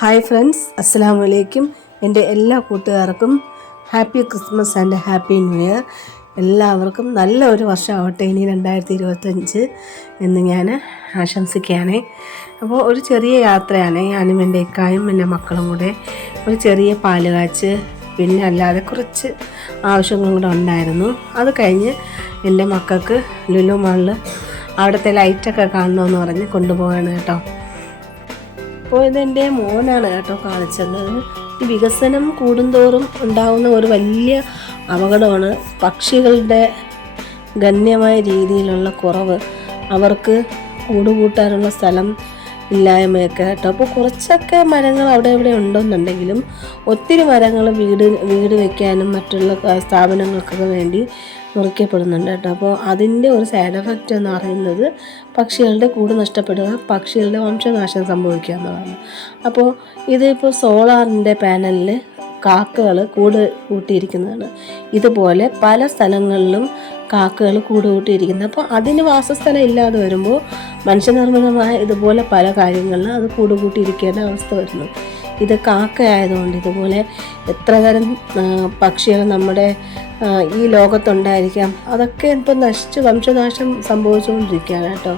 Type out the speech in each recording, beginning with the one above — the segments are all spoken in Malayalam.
ഹായ് ഫ്രണ്ട്സ്, അസ്സലാമു അലൈക്കും. എൻ്റെ എല്ലാ കൂട്ടുകാർക്കും happy Christmas and happy new year. എല്ലാവർക്കും നല്ല ഒരു വർഷമാവട്ടെ ഇനി 2025 എന്ന് ഞാൻ ആശംസിക്കുകയാണ്. അപ്പോൾ ഒരു ചെറിയ യാത്രയാണ്. ഞാനും എൻ്റെ ഇക്കായും എൻ്റെ മക്കളും കൂടെ ഒരു ചെറിയ പാലുകാച്ച്, പിന്നെ അല്ലാതെ കുറച്ച് ആവശ്യങ്ങളും കൂടെ ഉണ്ടായിരുന്നു. അത് കഴിഞ്ഞ് എൻ്റെ മക്കൾക്ക് ലുലു മാളിൽ അവിടുത്തെ ലൈറ്റൊക്കെ കാണണമെന്ന് പറഞ്ഞ് കൊണ്ടുപോവാണ് കേട്ടോ. അപ്പോൾ ഇതെൻ്റെ മോനാണ് കേട്ടോ കാണിച്ചത്. ഈ വികസനം കൂടുന്തോറും ഉണ്ടാകുന്ന ഒരു വലിയ അപകടമാണ് പക്ഷികളുടെ ഗണ്യമായ രീതിയിലുള്ള കുറവ്, അവർക്ക് കൂടുകൂട്ടാനുള്ള സ്ഥലം ഇല്ലായ്മയൊക്കെ കേട്ടോ. അപ്പോൾ കുറച്ചൊക്കെ മരങ്ങൾ അവിടെ ഇവിടെ ഉണ്ടെന്നുണ്ടെങ്കിലും ഒത്തിരി മരങ്ങൾ വീട് വയ്ക്കാനും മറ്റുള്ള സ്ഥാപനങ്ങൾക്കൊക്കെ വേണ്ടി മുറിക്കപ്പെടുന്നുണ്ട് കേട്ടോ. അപ്പോൾ അതിൻ്റെ ഒരു സൈഡ് എഫക്റ്റ് എന്ന് പറയുന്നത് പക്ഷികളുടെ കൂട് നഷ്ടപ്പെടുക, പക്ഷികളുടെ വംശനാശം സംഭവിക്കുക എന്നതാണ്. അപ്പോൾ ഇതിപ്പോൾ സോളാറിൻ്റെ പാനലിൽ കാക്കകൾ കൂട് കൂട്ടിയിരിക്കുന്നതാണ്. ഇതുപോലെ പല സ്ഥലങ്ങളിലും കാക്കകൾ കൂട് കൂട്ടിയിരിക്കുന്നത്. അപ്പോൾ അതിന് വാസസ്ഥലം ഇല്ലാതെ വരുമ്പോൾ മനുഷ്യനിർമ്മിതമായ ഇതുപോലെ പല കാര്യങ്ങളിലും അത് കൂട് കൂട്ടിയിരിക്കേണ്ട അവസ്ഥ വരുന്നു. ഇത് കാക്കയായതുകൊണ്ട് ഇതുപോലെ എത്ര തരം പക്ഷികൾ നമ്മുടെ ഈ ലോകത്തുണ്ടായിരിക്കാം, അതൊക്കെ ഇപ്പോൾ വംശനാശം സംഭവിച്ചുകൊണ്ടിരിക്കുകയാണ് കേട്ടോ.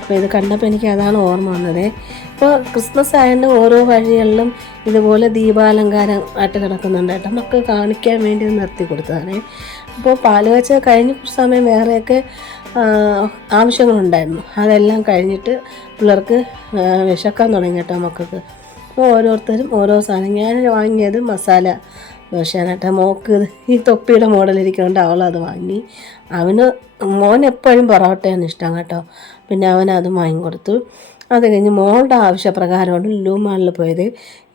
അപ്പോൾ ഇത് കണ്ടപ്പോൾ എനിക്ക് അതാണ് ഓർമ്മ വന്നത്. ഇപ്പോൾ ക്രിസ്മസ് ആയതുകൊണ്ട് ഓരോ വഴികളിലും ഇതുപോലെ ദീപാലങ്കാരം ആയിട്ട് കിടക്കുന്നുണ്ട് കേട്ടോ. മക്കൾ കാണിക്കാൻ വേണ്ടി നിർത്തി കൊടുത്തതാണ്. അപ്പോൾ പാലുകാച്ച കഴിഞ്ഞ കുറച്ച് സമയം വേറെയൊക്കെ ആവശ്യങ്ങളുണ്ടായിരുന്നു. അതെല്ലാം കഴിഞ്ഞിട്ട് പിള്ളേർക്ക് വിശക്കാൻ തുടങ്ങി കേട്ടോ മക്കൾക്ക്. അപ്പോൾ ഓരോരുത്തരും ഓരോ സാധനം. ഞാൻ വാങ്ങിയത് മസാല ദോശയാണ് കേട്ടോ. മോക്ക് ഈ തൊപ്പിയുടെ മോഡലിരിക്കുന്നുണ്ട്, അവളത് വാങ്ങി. മോൻ എപ്പോഴും പൊറോട്ടയാണ് ഇഷ്ടം കേട്ടോ. പിന്നെ അവനത് വാങ്ങിക്കൊടുത്തു. അത് കഴിഞ്ഞ് മോളുടെ ആവശ്യപ്രകാരമാണ് ലുലു മാളിൽ പോയത്.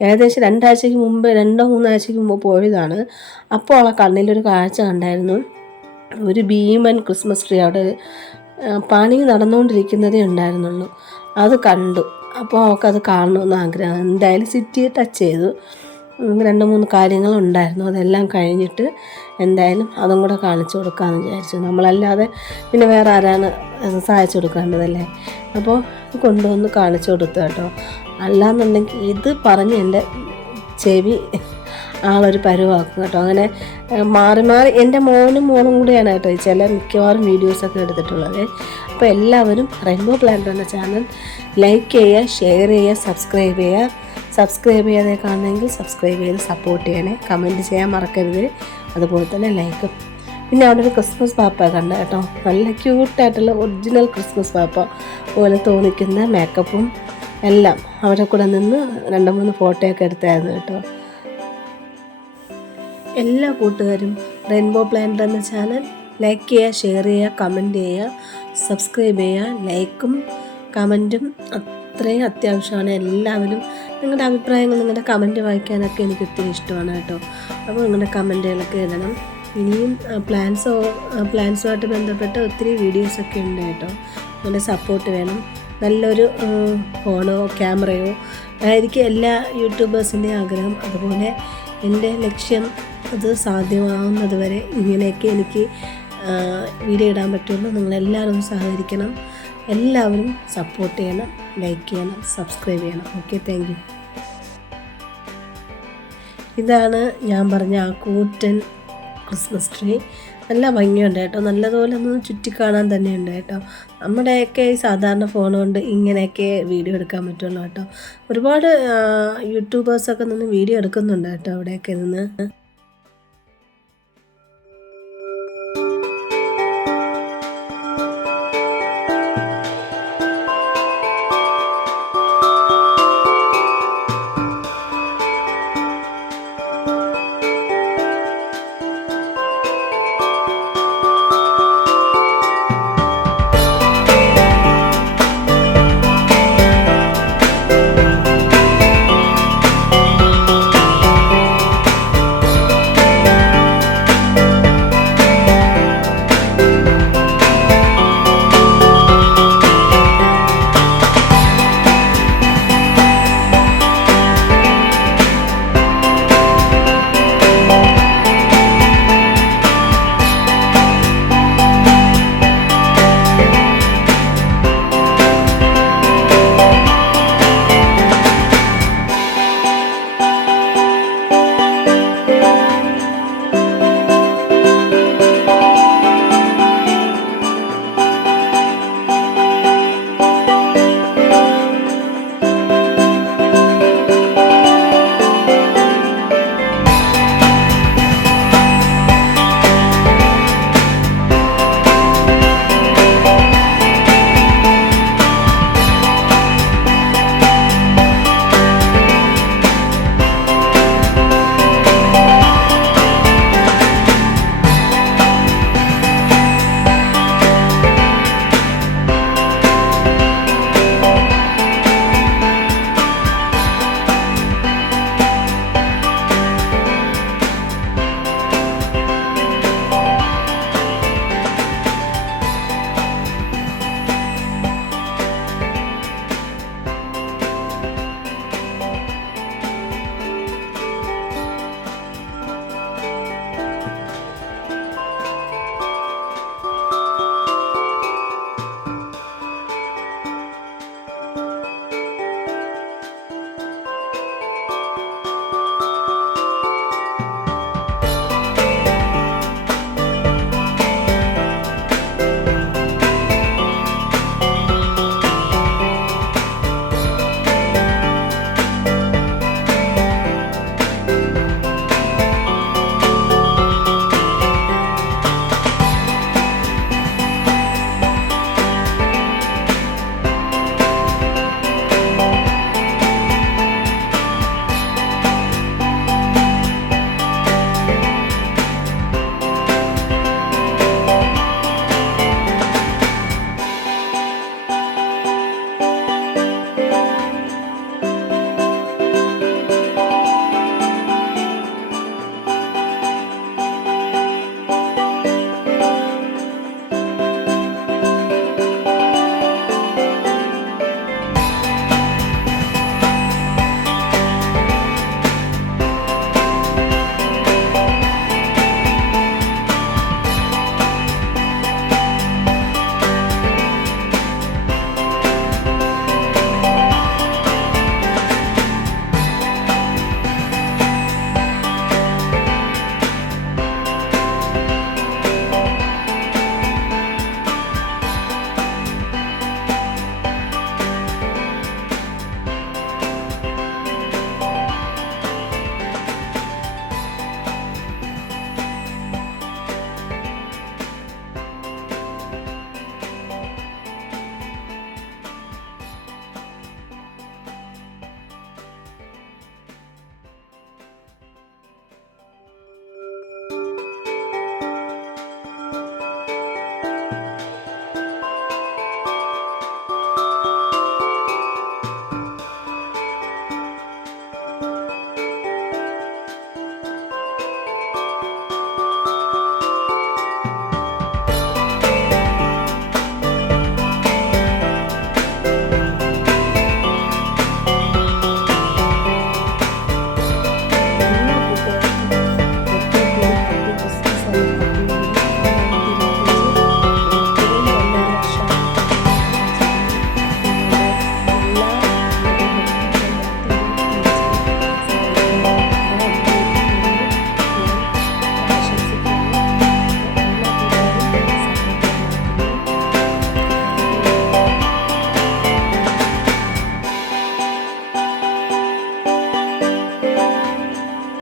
ഏകദേശം 2 ആഴ്ചയ്ക്ക് മുമ്പ് 2-3 ആഴ്ചയ്ക്ക് മുമ്പ് പോയതാണ്. അപ്പോൾ അവളെ കണ്ണിലൊരു കാഴ്ച കണ്ടായിരുന്നു. ഒരു ഭീമൻ ക്രിസ്മസ് ട്രീ അവിടെ പണി നടന്നുകൊണ്ടിരിക്കുന്നതേ ഉണ്ടായിരുന്നുള്ളൂ. അത് കണ്ടു. അപ്പോൾ അവൾക്കത് കാണണമെന്ന് ആഗ്രഹം. എന്തായാലും സിറ്റിയെ ടച്ച് ചെയ്തു. 2-3 കാര്യങ്ങളുണ്ടായിരുന്നു. അതെല്ലാം കഴിഞ്ഞിട്ട് എന്തായാലും അതും കൂടെ കാണിച്ചു കൊടുക്കാമെന്ന് വിചാരിച്ചു. നമ്മളല്ലാതെ പിന്നെ വേറെ ആരാണ് സഹായിച്ചു കൊടുക്കേണ്ടതല്ലേ. അപ്പോൾ കൊണ്ടുവന്ന് കാണിച്ചു കൊടുത്തു കേട്ടോ. അല്ലാന്നുണ്ടെങ്കിൽ ഇത് പറഞ്ഞ് എൻ്റെ ചെവി ആളൊരു പരുവാക്കും കേട്ടോ. അങ്ങനെ മാറി മാറി എൻ്റെ മോനും മോളും കൂടെയാണ് കേട്ടോ ചില മിക്കവാറും വീഡിയോസൊക്കെ എടുത്തിട്ടുള്ളത്. അപ്പോൾ എല്ലാവരും റെയിൻബോ പ്ലാന്റ് എന്ന ചാനൽ ലൈക്ക് ചെയ്യുക, ഷെയർ ചെയ്യുക, സബ്സ്ക്രൈബ് ചെയ്യാതെ കാണുന്നെങ്കിൽ സബ്സ്ക്രൈബ് ചെയ്ത് സപ്പോർട്ട് ചെയ്യണേ. കമൻറ്റ് ചെയ്യാൻ മറക്കരുത്. അതുപോലെ തന്നെ ലൈക്ക്. പിന്നെ അവിടെ ഒരു ക്രിസ്മസ് പാപ്പ കണ്ട കേട്ടോ. നല്ല ക്യൂട്ടായിട്ടുള്ള ഒറിജിനൽ ക്രിസ്മസ് പാപ്പ പോലെ തോന്നിക്കുന്ന മേക്കപ്പും എല്ലാം അവിടെ കൂടെ നിന്ന് 2-3 ഫോട്ടോയൊക്കെ എടുത്തായിരുന്നു കേട്ടോ. എല്ലാ കൂട്ടുകാരും റെയിൻബോ പ്ലാന്റ് എന്ന ചാനൽ ലൈക്ക് ചെയ്യുക, ഷെയർ ചെയ്യുക, കമൻറ്റ് ചെയ്യുക, സബ്സ്ക്രൈബ് ചെയ്യുക. ലൈക്കും കമൻറ്റും അത്രയും അത്യാവശ്യമാണ്. എല്ലാവരും നിങ്ങളുടെ അഭിപ്രായങ്ങൾ, നിങ്ങളുടെ കമൻറ്റ് വായിക്കാനൊക്കെ എനിക്ക് ഒത്തിരി ഇഷ്ടമാണ് കേട്ടോ. അപ്പോൾ നിങ്ങളുടെ കമൻറ്റുകളൊക്കെ ഇടണം. ഇനിയും പ്ലാൻസുമായിട്ട് ബന്ധപ്പെട്ട ഒത്തിരി വീഡിയോസൊക്കെ ഉണ്ട് കേട്ടോ. നിങ്ങളുടെ സപ്പോർട്ട് വേണം. നല്ലൊരു ഫോണോ ക്യാമറയോ ആയിരിക്കും എല്ലാ യൂട്യൂബേഴ്സിൻ്റെയും ആഗ്രഹം. അതുപോലെ എൻ്റെ ലക്ഷ്യം അത് സാധ്യമാവുന്നത് വരെ ഇങ്ങനെയൊക്കെ എനിക്ക് വീഡിയോ ഇടാൻ പറ്റുള്ളൂ. നിങ്ങളെല്ലാവരും സഹകരിക്കണം. എല്ലാവരും സപ്പോർട്ട് ചെയ്യണം, ലൈക്ക് ചെയ്യണം, സബ്സ്ക്രൈബ് ചെയ്യണം. Okay, thank you. ഇതാണ് ഞാൻ പറഞ്ഞ ആ കൂറ്റൻ ക്രിസ്മസ് ട്രീ. നല്ല ഭംഗിയുണ്ട് കേട്ടോ. നല്ലതുപോലെ ഒന്ന് ചുറ്റിക്കാണാൻ തന്നെയുണ്ട് കേട്ടോ. നമ്മുടെയൊക്കെ ഈ സാധാരണ ഫോൺ കൊണ്ട് ഇങ്ങനെയൊക്കെ വീഡിയോ എടുക്കാൻ പറ്റുള്ളൂ കേട്ടോ. ഒരുപാട് യൂട്യൂബേഴ്സൊക്കെ നിന്ന് വീഡിയോ എടുക്കുന്നുണ്ട് കേട്ടോ അവിടെയൊക്കെ നിന്ന്.